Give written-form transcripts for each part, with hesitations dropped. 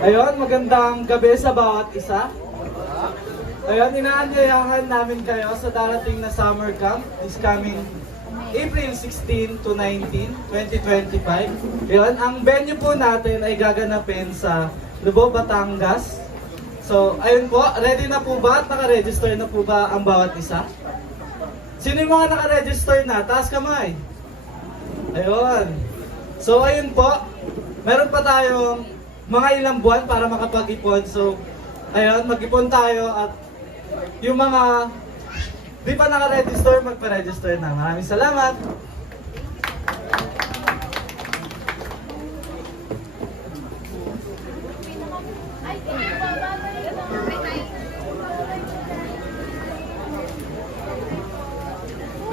Ayun, magandang gabi sa bawat isa. Ayun, inaanyayahan namin kayo sa darating na summer camp this coming April 16 to 19, 2025. Ayun, ang venue po natin ay gaganapin sa Lubao, Batangas. So, ayun po, ready na po ba at naka-register na po ba ang bawat isa? Sino yung mga naka-register na? Taas kamay. Ayun. So, ayun po, meron pa tayong mga ilang buwan para makapag-ipon. So, ayun, mag-ipon tayo at yung mga di pa naka-register, magpa-register na. Maraming salamat!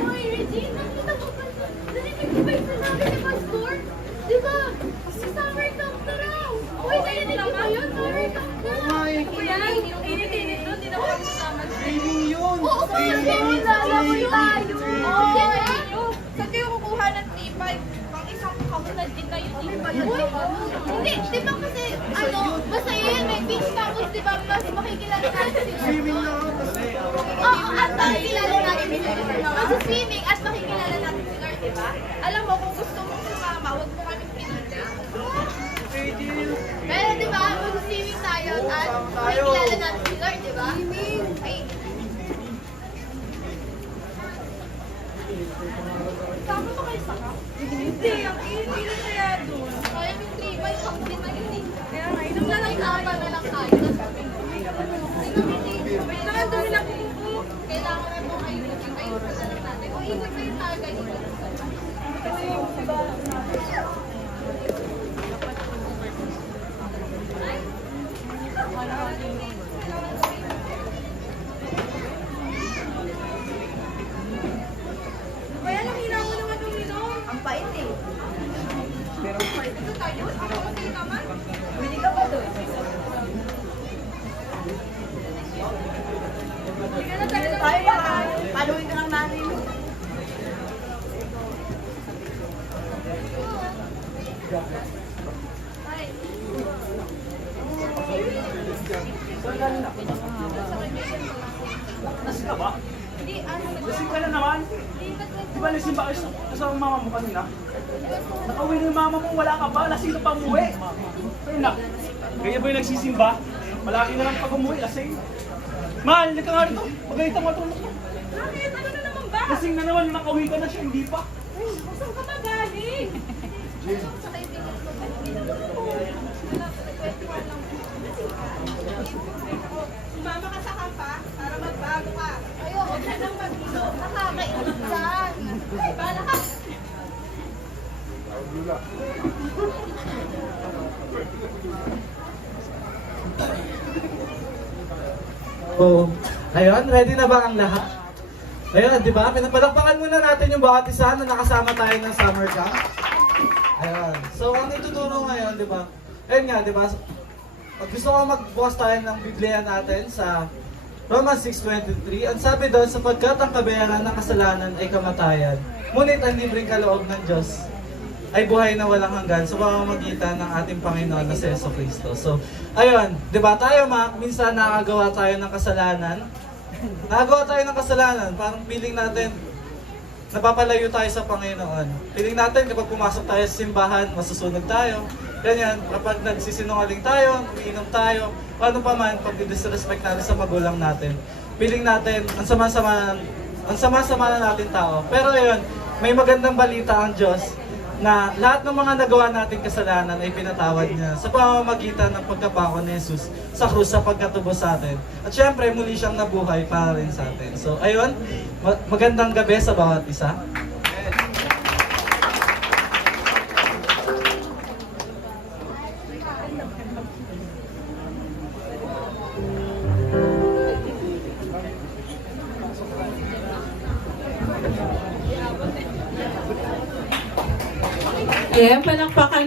Uy, Regina, kita mo ba? Narinig ko ba yung sinabi ni Pastor? Di ba? Sa summer camp na raw. Uy, narinig ko ba yun? Summer camp na. Kuya, init-init doon. Di na ko kasama. Training yun! Oo, kasi lalamoy tayo. Oo, Saan kayo kukuha ng T5? Pang isang kamunad din na yun. Uy, hindi. Di ba kasi, basta yun, may beach tapos di ba mas makikilala natin sila. Swimming na ako kasi Oo, at makikilala natin sila. Mas swimming at makikilala natin sila, di ba? Alam mo, kung gusto mong sumama, huwag mo kaming pinili. okay deal. Pero di ba, mag-swimming tayo at makikilala natin si Lord, di ba? Ay, Sama ba kayo saka? Hindi, ang init kaya doon. kaya yung 3 by something na yun eh. Kaya nga, inom Inom na na lang lang tayo. tama na lang tayo. Wait lang, ang dumi na pupo. Kailangan na itong ayusin. Ayusin na lang natin. O ikot pa yung tagay dito. Kaya lang, hina mo naman uminom. Ang pait eh. Pero pait ito tayo. Ako kasi naman. Bili ka pa doon. Hindi ka na tayo tayo. Paluin ka lang natin. Lasing ka ba? Hindi, ano. Lasing ka na naman? Di ba lasing ba kayo kasama mama mo kanina? Nakauwi na yung mama mo, wala ka ba? Lasing ka pa umuwi. Pero na, ganyan ba yung nagsisimba? Malaki na lang pag umuwi, lasing. Mahal, hindi ka nga rito. Magalitan mo itong mo. Bakit? Ano na naman ba? Lasing na naman, nakauwi ka na siya, hindi pa. Saan ka ba galing? Sa kaibigan ko. Sumama ka sa kampa para magbago ka. Ayoko na nang mag-inom. Nakakainom dyan. Bala ka. So, ayun, ready na ba ang lahat? Ayun, di ba? Pinapalakpakan muna natin yung bawat isa na nakasama tayo ng summer camp. Ayun. So, ang ituturo ngayon, di ba? Ayun nga, di ba? Gusto ko magbukas tayo ng Biblia natin sa Romans 6:23. Ang sabi doon, sapagkat ang kabayaran ng kasalanan ay kamatayan, ngunit ang libreng kaloob ng Diyos ay buhay na walang hanggan sa pamamagitan ng ating Panginoon na si Jesucristo. So, ayun, di ba tayo minsan nakagawa tayo ng kasalanan. Nakagawa tayo ng kasalanan, parang feeling natin, napapalayo tayo sa Panginoon. Feeling natin kapag pumasok tayo sa simbahan, masusunog tayo. Ganyan, kapag nagsisinungaling tayo, umiinom tayo, paano pa man pag disrespect natin sa magulang natin. Feeling natin, ang sama-sama na natin tao. Pero ayun, may magandang balita ang Diyos na lahat ng mga nagawa nating kasalanan ay pinatawad niya sa pamamagitan ng pagkapako ni Jesus sa krus sa pagkatubos sa atin. At syempre, muli siyang nabuhay para rin sa atin. So, ayun, magandang gabi sa bawat isa. Yeah, palakpakan